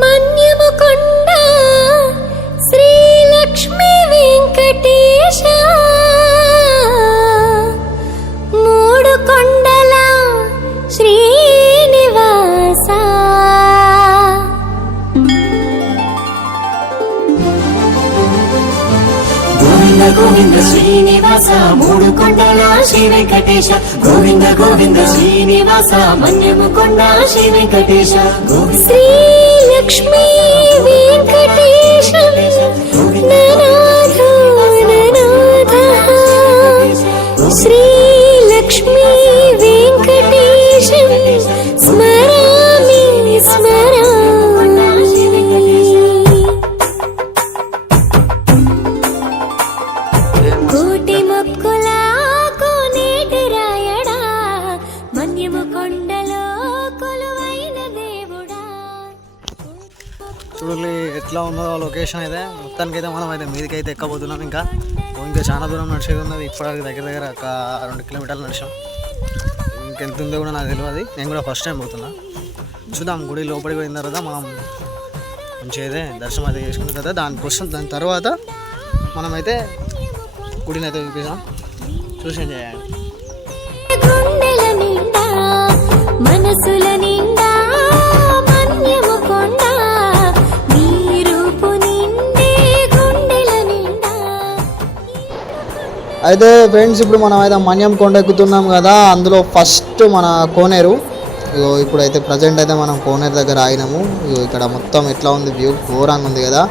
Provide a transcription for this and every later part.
మన్యముకొండ శ్రీ లక్ష్మీ వెంకటేశ మూడు కొండల శ్రీనివాస గోవింద గోవింద శ్రీనివాస మూడు కొండల శ్రీ వెంకటేశ గోవింద గోవింద శ్రీనివాస మన్యముకొండ శ్రీ వెంకటేశ శ్రీ లక్ష్మీ వెంకటేశ ననాథ ననాథ శ్రీ లక్ష్మీ వెంకటేశ స్మరామి స్మరామి కోటి మొక్కుల కోనేటి రాయడా మన్యముకొండలో కొలువైన దేవుడా. చూడండి ఎట్లా ఉన్నదో లొకేషన్ అయితే మొత్తానికి అయితే మనం అయితే మీదకి అయితే ఎక్కబోతున్నాం. ఇంకా చాలా దూరం నడిచేది ఉన్నది. ఇప్పటివరకు దగ్గర దగ్గర ఒక 2 కిలోమీటర్లు నడిచాం. ఇంకెంత ఉందో కూడా నాకు తెలియదు. నేను కూడా ఫస్ట్ టైం పోతున్నా. చూద్దాం గుడి లోపలికి పోయిన తర్వాత మనం మంచిగా అయితే దర్శనం అయితే చేసుకున్న తర్వాత దాని తర్వాత మనమైతే గుడిని అయితే చూపిస్తాం. చూసి చేయండి. గుండెల నిండా మనసుల నిండా మన్యముకొండ నీ రూపు నిండే గుండెల నిండా. అయితే ఫ్రెండ్స్ ఇప్పుడు మనం అయితే మన్యముకొండ ఎక్కుతున్నాం కదా. అందులో ఫస్ట్ మన కోనేరు. ఇగో ఇప్పుడైతే ప్రజెంట్ అయితే మనం కోనేరు దగ్గర ఆగినాము. ఇగో ఇక్కడ మొత్తం ఎట్లా ఉంది వ్యూ ఘోరంగా ఉంది కదా.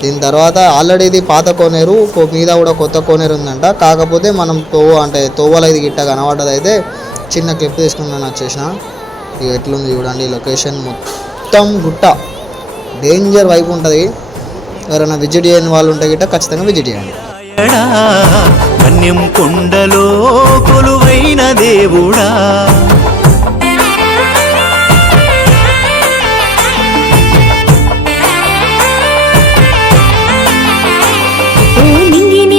దీని తర్వాత ఆల్రెడీ ఇది పాత కోనేరు, మీద కూడా కొత్త కోనేరు ఉందంట. కాకపోతే మనం తోవలో ఇది గిట్ట కనబడ్డది. అయితే చిన్న క్లిప్ తీసుకుని వచ్చేసిన. ఇక ఎట్లుంది చూడండి లొకేషన్. మొత్తం గుట్ట డేంజర్ వైపు ఉంటుంది. ఎవరైనా విజిట్ చేయని వాళ్ళు ఉంటే గిట్ట ఖచ్చితంగా విజిట్ చేయండి. మన్యముకొండలో కొలువైన దేవుడా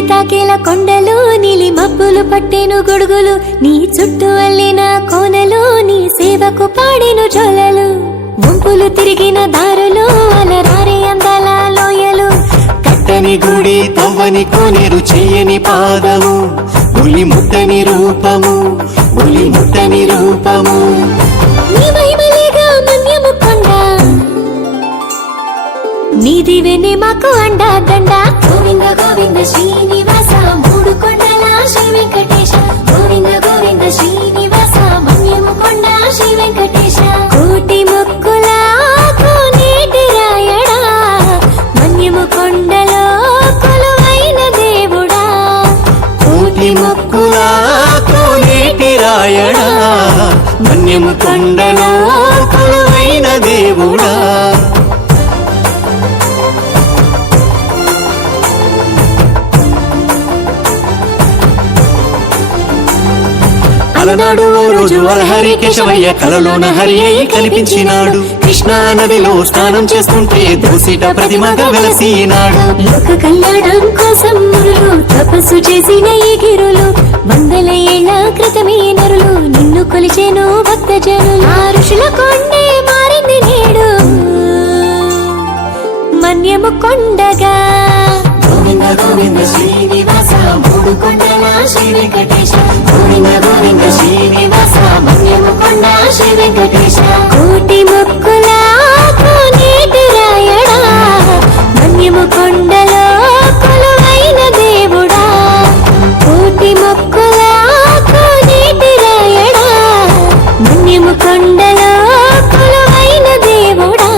తాకేల కొండలు నీలి మబ్బులు పట్టెను గొడుగులు నీ చుట్టూ అల్లిన కోనలు నీ సేవకు పాడెను జోలలు వంపులు తిరిగిన దారులు అలరారే అందాల లోయలు కట్టని గుడి తవ్వని కోనేరు చెయ్యని పాదము ఉలి ముట్టని రూపము ఉలి ముట్టని రూపము నీ మహిమలేగా మన్యముకొండ నీది వెనే మాకు అండా దండ. గోవింద గోవింద శ్రీనివాస మూడు కొండల శ్రీ వెంకటేశ గోవింద గోవింద శ్రీనివాస మన్యముకొండ శ్రీ వెంకటేశ కోటి మొక్కుల కోనేటి రాయడా మన్యముకొండలో కొలువైన దేవుడా. కోటి మొక్కుల కోనేటి రాయడా మన్యముకొండలో కొలువైన దేవుడా. అలనాడు ఓ రోజు హరి కేశవయ్య కలలోన హరి అయి కనిపించినాడు. కృష్ణా నదిలో స్నానం చేస్తుంటే దోసిట ప్రతిమగా వెలసినాడు. లోక కళ్యాణం కోసం మురులు తపస్సు చేసిన ఈ గిరులు వందల ఏళ్ల క్రితమే నరులు నిన్ను కొలిచేను భక్త జనులు. ఆ ఋషుల కొండే మారింది నేడు మన్యముకొండగా. గోవింద గోవింద శ్రీనివాస మూడు కొండల శ్రీ వెంకటేశ గోవింద గోవింద శ్రీనివాస మన్యముకొండ శ్రీ వెంకటేశ కోటి మొక్కుల కోనేటి రాయడా మన్యముకొండలో కొలువైన దేవుడా. కోటి మొక్కుల కోనేటి రాయడా మన్యముకొండలో కొలువైన దేవుడా.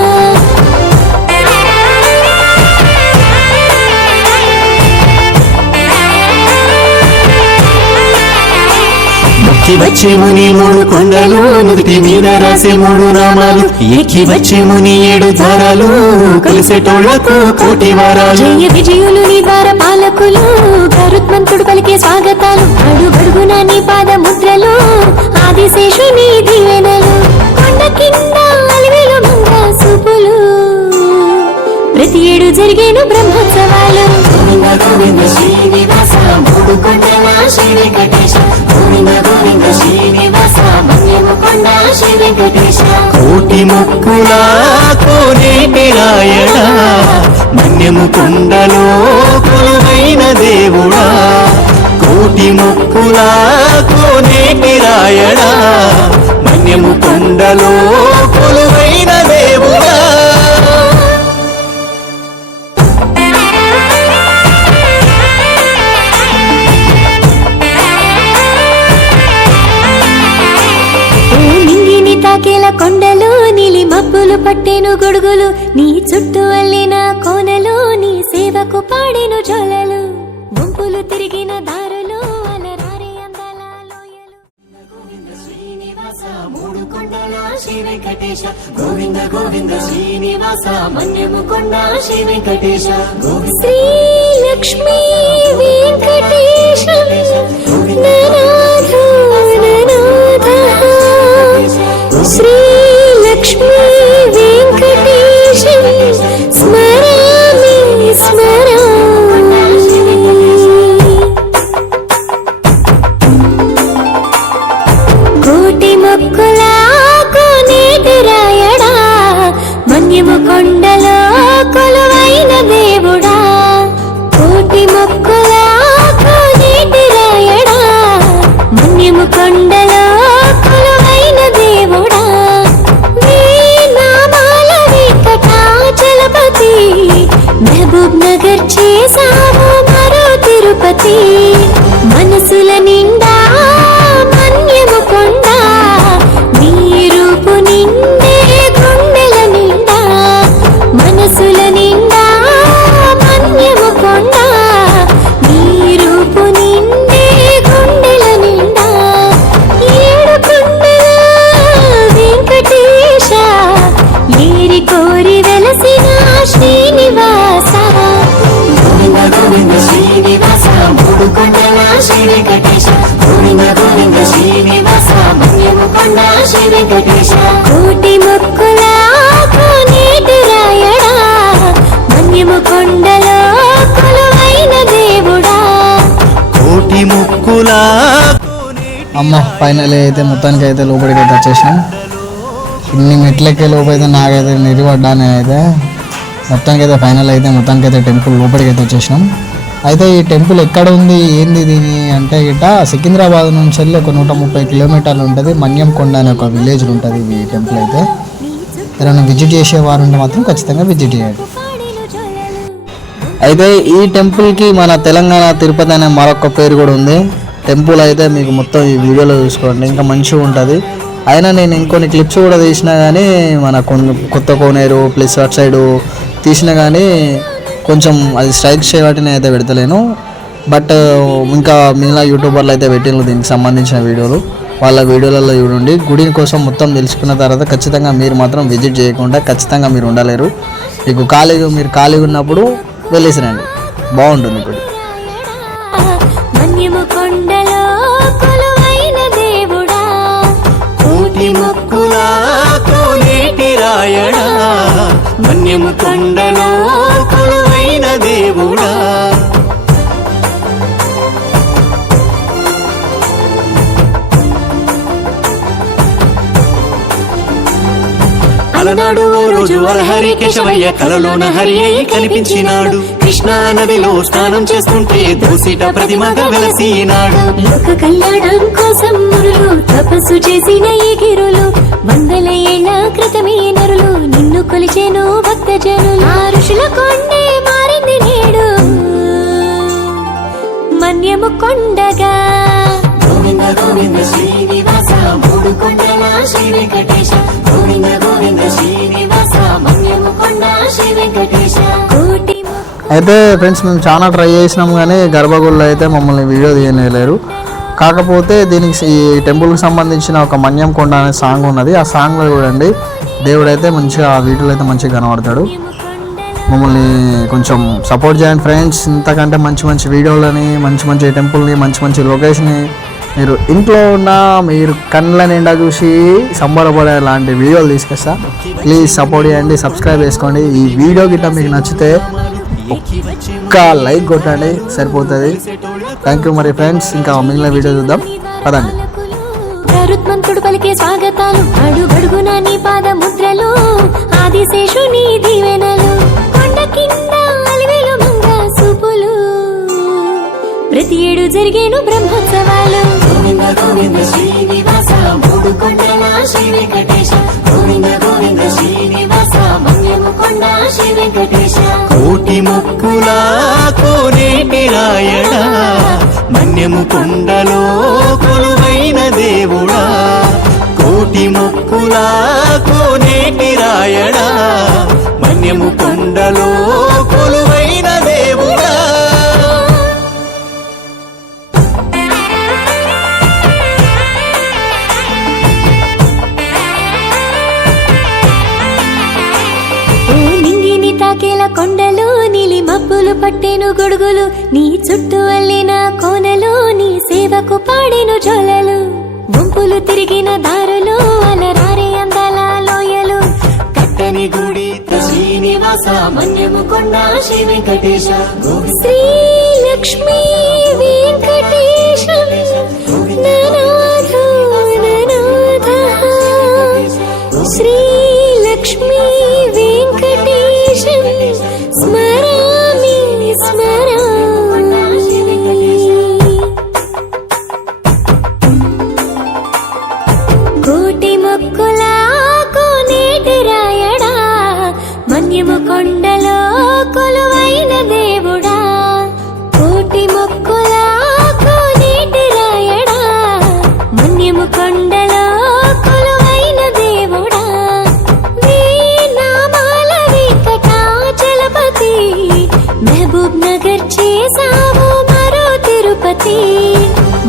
ఎక్కి వచ్చేము నీ మూడు కొండలు నుదుటి మీద రాసే మూడు నామాలు ఎక్కి వచ్చేము నీ 7 ద్వారాలు కలిసేటోళ్లకు కోటి వారాలు. జయ విజయులు నీ ద్వార పాలకులు గరుత్మంతుడు పలికే స్వాగతాలు అడుగడుగున నీ పాద ముద్రలు ఆదిశేషుని దీవెనలు కొండ కింద అలివేలు మంగ సూపులు ప్రతి ఏడు జరిగేను బ్రహ్మోత్సవాలు. గోవింద గోవింద శ్రీనివాస మూడు కొండల శ్రీ వెంకటేశ గోవింద గోవింద శ్రీనివాస మన్యముకొండ శ్రీ వెంకటేశ కోటి మొక్కుల కోనేటి కోనేటి రాయడా మన్యము కొండలో కొలువైన దేవుడా కోటి మొక్కులా కోనేటి రాయడా మన్యము కొండలో కొలువైన దేవుడా. తాకేల కొండలు నీలి మబ్బులు పట్టెను గొడుగులు నీ చుట్టూ అల్లిన కోనలు నీ సేవకు పాడెను జోలలు గుంపులు తిరిగిన దారులు అలరారే అందాల లోయలు. గోవింద శ్రీనివాస మూడు కొండల శ్రీ వెంకటేశ గోవింద గోవింద శ్రీనివాస మన్యము కొండ శ్రీ వెంకటేశ శ్రీ లక్ష్మీ వెంకటేశ ననాథ ననాథ శ్రీ లక్ష్మీ వెంకటేశం స్మరామి స్మరామి. కోటి మొక్కుల కోనేటి రాయడా మన్యము కొండలో కొలువైన దేవుడా కోటి మొక్కుల కోనేటి రాయడా మన్యము కొండలో కొలువైన దేవుడా నామాల వెంకటాచలపతి మహబూబ్ నగర్ చేసాము మరో తిరుపతి మనసుల నిండా మన్యము కొండ నీ రూపు నిండే గుండెల నిండా మనసుల నిండా మన్యము కొండ నీ రూపు నిండే గుండెల నిండా ఏడు కొండల వెంకటేశ ఏరి కోరి వెలసిన శ్రీనివాస గోవింద గోవింద శ్రీనివాస మూడు కొండల శ్రీ వెంకటేశ గోవింద గోవింద శ్రీనివాస మన్యము కొండ శ్రీ వెంకటేశ కోటి మొక్కుల కోనేటి రాయడా మన్యము కొండలో కొలువైన దేవుడా కోటి మొక్కులా. అమ్మ ఫైనల్ అయితే మొత్తానికి అయితే లోపలికి అయితే వచ్చేసాం. ఇన్ని మెట్లకే లోపైతే నాకైతే నిలబడ్డా నేనైతే మొత్తానికి అయితే ఫైనల్ అయితే మొత్తానికి అయితే టెంపుల్ లోపలికి అయితే వచ్చేసినాం. అయితే ఈ టెంపుల్ ఎక్కడ ఉంది ఏంది దీని అంటే గిట్ట సికింద్రాబాద్ నుంచి వెళ్ళి ఒక 130 కిలోమీటర్లు ఉంటుంది. మన్యం కొండ అనే ఒక విలేజ్ ఉంటుంది ఈ టెంపుల్ అయితే. ఎవరైనా విజిట్ చేసేవారు ఉంటే మాత్రం ఖచ్చితంగా విజిట్ చేయండి. అయితే ఈ టెంపుల్కి మన తెలంగాణ తిరుపతి అనే మరొక పేరు కూడా ఉంది. టెంపుల్ అయితే మీకు మొత్తం ఈ వీడియోలో చూసుకోండి, ఇంకా మంచిగా ఉంటుంది. అయినా నేను ఇంకొన్ని క్లిప్స్ కూడా తీసినా కానీ మన కొత్త కోనేరు ప్లస్ అటు సైడు తీసినా కానీ కొంచెం అది స్ట్రైక్ చేయబట్టి నేను అయితే పెడతలేను. బట్ ఇంకా మిగిలిన యూట్యూబర్లు అయితే పెట్టిన దీనికి సంబంధించిన వీడియోలు వాళ్ళ వీడియోలలో చూడండి. గుడి కోసం మొత్తం తెలుసుకున్న తర్వాత ఖచ్చితంగా మీరు మాత్రం విజిట్ చేయకుండా ఖచ్చితంగా మీరు ఉండలేరు. మీకు మీరు ఖాళీగా ఉన్నప్పుడు వెళ్ళేసిరండి, బాగుంటుంది గుడి. మన్యము కొండలో కొలువైన దేవుడా కోటి మొక్కులా కోనేటి రాయడా మన్యము కొండలో కొలువైన దేవుడా. అలనాడు ఓ రోజు హరి కేశవయ్య కలలోన హరి అయి కనిపించినాడు. కృష్ణా నదిలో స్నానం చేస్తుంటే దోసిట ప్రతిమగా వెలసినాడు. లోక కళ్యాణం కోసం మురులు తపస్సు చేసిన ఈ గిరులు వందల ఏళ్ల క్రితమే నరులు నిన్ను కొలిచేను భక్త జనులు. ఆ ఋషుల కొండే మారింది నేడు మన్యము కొండగా. గోవింద గోవింద శ్రీనివాస మూడు కొండల శ్రీ వెంకటేశ గోవింద గోవింద శ్రీనివాస మన్యము కొండ శ్రీ వెంకటేశ కోటి. అయితే ఫ్రెండ్స్ మేము చాలా ట్రై చేసినాం కానీ గర్భగుడిలో అయితే మమ్మల్ని వీడియో తీయలేరు. కాకపోతే దీనికి ఈ టెంపుల్కి సంబంధించిన ఒక మన్యం కొండ అనే సాంగ్ ఉన్నది. ఆ సాంగ్లో చూడండి దేవుడైతే మంచిగా ఆ వీడియోలో అయితే మంచిగా కనబడతాడు. మమ్మల్ని కొంచెం సపోర్ట్ చేయండి ఫ్రెండ్స్. ఇంతకంటే మంచి మంచి వీడియోలని మంచి మంచి టెంపుల్ని మంచి మంచి లొకేషన్ని మీరు ఇంట్లో ఉన్న మీరు కళ్ళ నిండా చూసి సంబరపడే లాంటి వీడియోలు తీసుకొస్తా. ప్లీజ్ సపోర్ట్ చేయండి, సబ్స్క్రైబ్ చేసుకోండి. ఈ వీడియో గిట్ట మీకు నచ్చితే ఒక్క లైక్ కొట్టండి సరిపోతుంది. థ్యాంక్ యూ మరి ఫ్రెండ్స్. ఇంకా మిగిలిన వీడియో చూద్దాం పదండి. గరుత్మంతుడు పలికే స్వాగతాలు అడుగడుగున నీ పాద ముద్రలు ఆదిశేషుని దీవె వెంకటేశ కోటి మొక్కుల కోనేటి రాయడా మన్యము కొండలో కొలువైన దేవుడా కోటి మొక్కుల కోనేటి రాయడా మన్యము కొండలో కొలువైన దేవుడా తాకేల కొండలు నీలి మబ్బులు పట్టెను గొడుగులు నీ చుట్టూ అల్లిన కోనలు నీ సేవకు పాడెను జోలలు వంపులు తిరిగిన దారులు అలరారే అందాల లోయలు కట్టని గుడి శ్రీనివాస మన్యము కొండ శ్రీ వెంకటేశ శ్రీ లక్ష్మీ వెంకటేశ ననాథ ననాథ శ్రీ లక్ష్మీ వెంకటేశం స్మరామి స్మరామి కోటి మొక్కుల కోనేటి రాయడా మన్యము కొండలో కొలువైన దేవుడా కోటి మొక్కుల కోనేటి రాయడా మన్యము కొండలో కొలువైన దేవుడా మహబూబ్ నగర్ చేసావు మరో తిరుపతి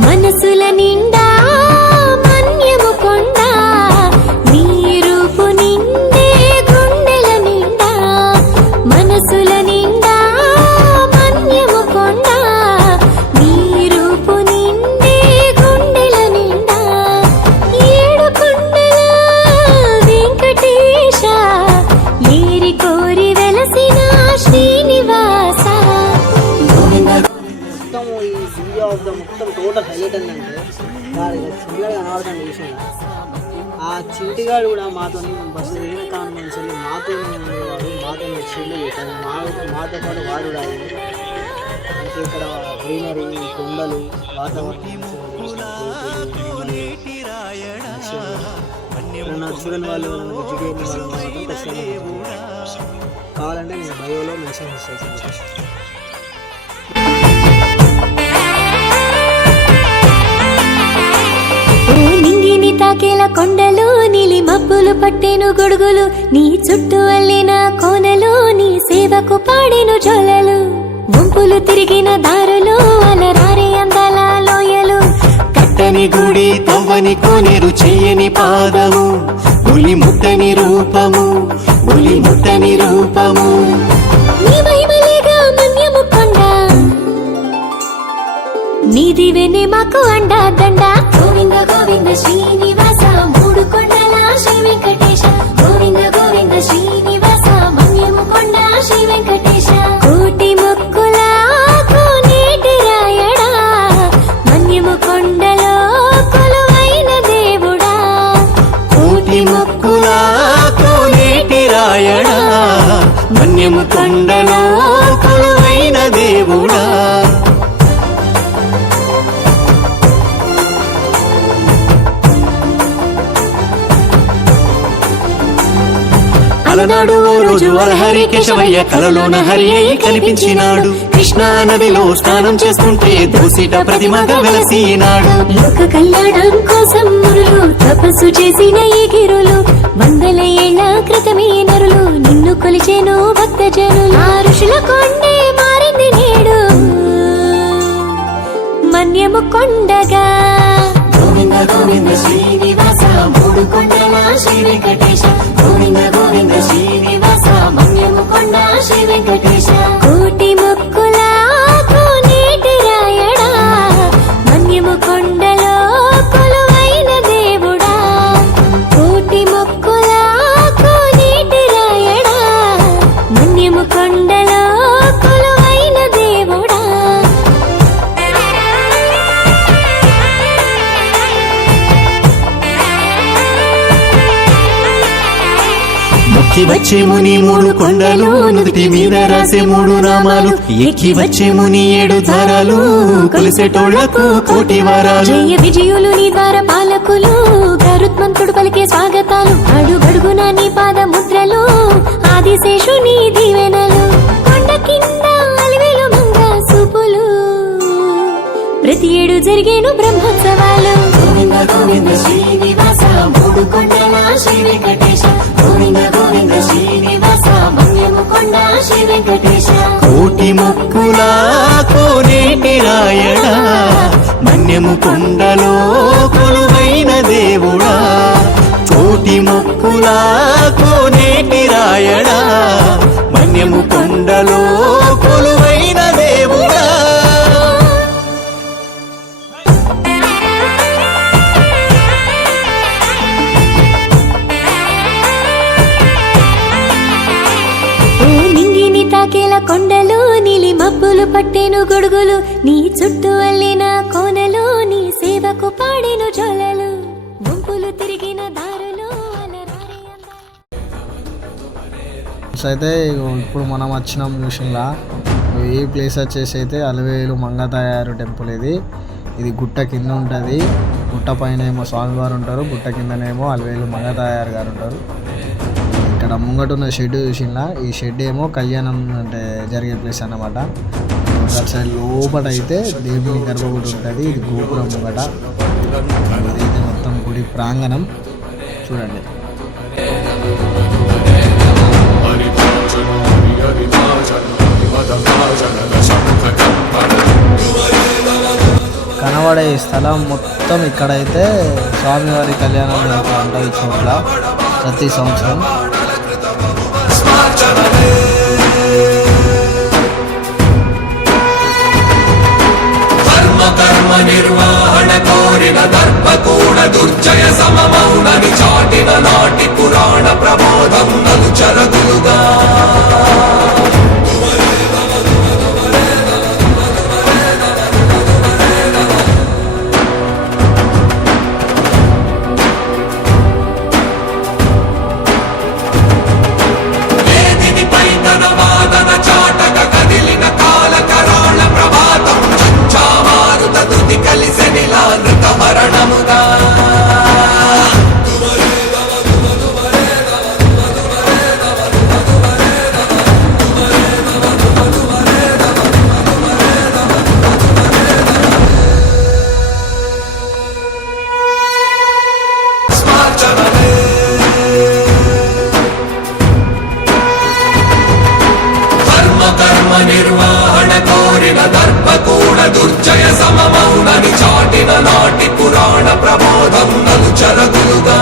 మనసుల నిండా మన్యము కొండ నీ రూపు నిండే గుండెల నిండా మనసుల నిండా మన్యము కొండ నీ రూపు నిండే గుండెల నిండా ఏడు కొండల వెంకటేశ ఏరి కోరి వెలసిన శ్రీనివాస మొత్తం ఈ వీడియో ఆఫ్ ద మొత్తం టోటల్ హైలైట్ ఏంటంటే వాడు చిన్నగా కనబడుతుంది విషయం ఆ చింటిగాడు కూడా మాతో బస్సు వేరే కాని మనుషులు మాతో చెల్లు మాతో పాటు వాడు కూడా అయింది అంటే ఇక్కడ గ్రీనరీ కొండలు వాతావరణం చూడని వాళ్ళు వెజిటేరియన్ వాళ్ళు మాత్రం ఖచ్చితంగా కావాలంటే నేను బయోలో మెన్షన్ చేస్తాను. నింగిని తాకేల కొండలు నీలి మబ్బులు పట్టెను గొడుగులు నీ చుట్టూ అల్లిన కోనలు నీ సేవకు పాడెను జోలలు వంపులు తిరిగిన దారులు అలరారే అందాల లోయలు కట్టని గుడి తవ్వని కోనేరు చెయ్యని పాదము ఉలి ముట్టని రూపము ఉలి ముట్టని రూపము నీ మహిమలేగా మన్యము కొండ నీది వెనే మాకు అండా దండ గోవింద గోవింద శ్రీనివాస మూడు కొండల శ్రీ వెంకటేశ గోవింద గోవింద శ్రీనివాస మన్యము కొండ శ్రీ వెంకటేశ కోటి మొక్కుల కోనేటి రాయడా మన్యము కొండలో కొలువైన దేవుడా కోటి మొక్కుల కోనేటి రాయడా మన్యము కొండలో కొలువైన దేవుడా అలనాడు ఓ రోజు హరి కేశవయ్య కలలోన హరి అయి కనిపించినాడు కృష్ణా నదిలో స్నానం చేస్తుంటే దోసిట ప్రతిమగా వెలసినాడు లోక కళ్యాణం కోసం మురులు తపస్సు చేసిన ఈ గిరులు వందల ఏళ్ల క్రితమే నరులు నిన్ను కొలిచేను భక్త జనులు ఆ ఋషుల కొండే మారింది నేడు మన్యము కొండగా గోవింద గోవింద శ్రీనివాస మూడు కొండల శ్రీ వెంకటేశ గోవింద గోవింద శ్రీనివాస మన్యము కొండ శ్రీ వెంకటేశ కోటి మొక్కుల కోనేటి రాయడా మన్యము కొండలో కొలువైన దేవుడా కోటి మొక్కుల కోనేటి రాయడా మన్యము కొండలో కొలువైన దేవుడా ఎక్కి వచ్చే ముని మూడు కొండలు నుదుటి మీద రాసే మూడు నామాలు ఎక్కి వచ్చే ముని ఏడు దారాలు కొలిసేటోళ్లకు కోటి వారాలు జయ విజయులు నీ ద్వార పాలకులు గరుత్మంతుడు పలికే స్వాగతాలు అడుగడుగున నీ పాద ముద్రలు ఆది ఆదిశేషుని దీవెనలు కొండ కింద అలివేలు మంగ సూపులు ప్రతి ఏడు జరిగేను బ్రహ్మోత్సవాలు గోవింద గోవింద శ్రీనివాస మూడు కొండల శ్రీ వెంకటేశ గోవింద గోవింద శ్రీనివాస మన్యము కొండ శ్రీ వెంకటేశ కోటి మొక్కుల కోనేటి రాయడా మన్యము కొండలో కొలువైన దేవుడా కోటి మొక్కుల కోనేటి రాయడా మన్యము కొండలో కొలువైన దేవుడా ఓ నింగిని తాకేల కొండలు నీలి మబ్బులు పట్టెను గొడుగులు నీ చుట్టూ అల్లిన కోనలు నీ సేవకు పాడెను జోలలు వంపులు తిరిగిన దారులు అలరారే అయితే ఇగో ఇప్పుడు మనం వచ్చినాం చూసినా ఈ ప్లేస్ వచ్చేసి అయితే అలివేలు మంగతాయారు టెంపుల్ ఇది గుట్ట కింద ఉంటుంది. గుట్ట పైన ఏమో స్వామివారు ఉంటారు, గుట్ట కిందనేమో అలివేలు మంగతాయారు గారు ఉంటారు. ఇక్కడ ముంగటున్న షెడ్ చూసినా ఈ షెడ్ ఏమో కళ్యాణం అంటే జరిగే ప్లేస్ అన్నమాట. అటు సైడ్ లోపల అయితే దేవుని గర్భగుడి ఉంటుంది. ఇది గోపురం ముంగట, ఇదైతే మొత్తం గుడి ప్రాంగణం చూడండి. కనబడే ఈ స్థలం మొత్తం ఇక్కడైతే స్వామివారి కళ్యాణం జరుగుతూ ఉంటుంది ఈ చోట్ల ప్రతి సంవత్సరం. కర్మ నిర్వహణ కోరిన దర్పకూడ దుర్జయ సమమౌనని చాటిన నాటి పురాణ ప్రబోధం నలు చరగులుగా నిర్వహణ కోరిన దర్పకూడ దుర్జయ సమమౌనని చాటిన నాటి పురాణ ప్రబోధం నలు చరగులుగా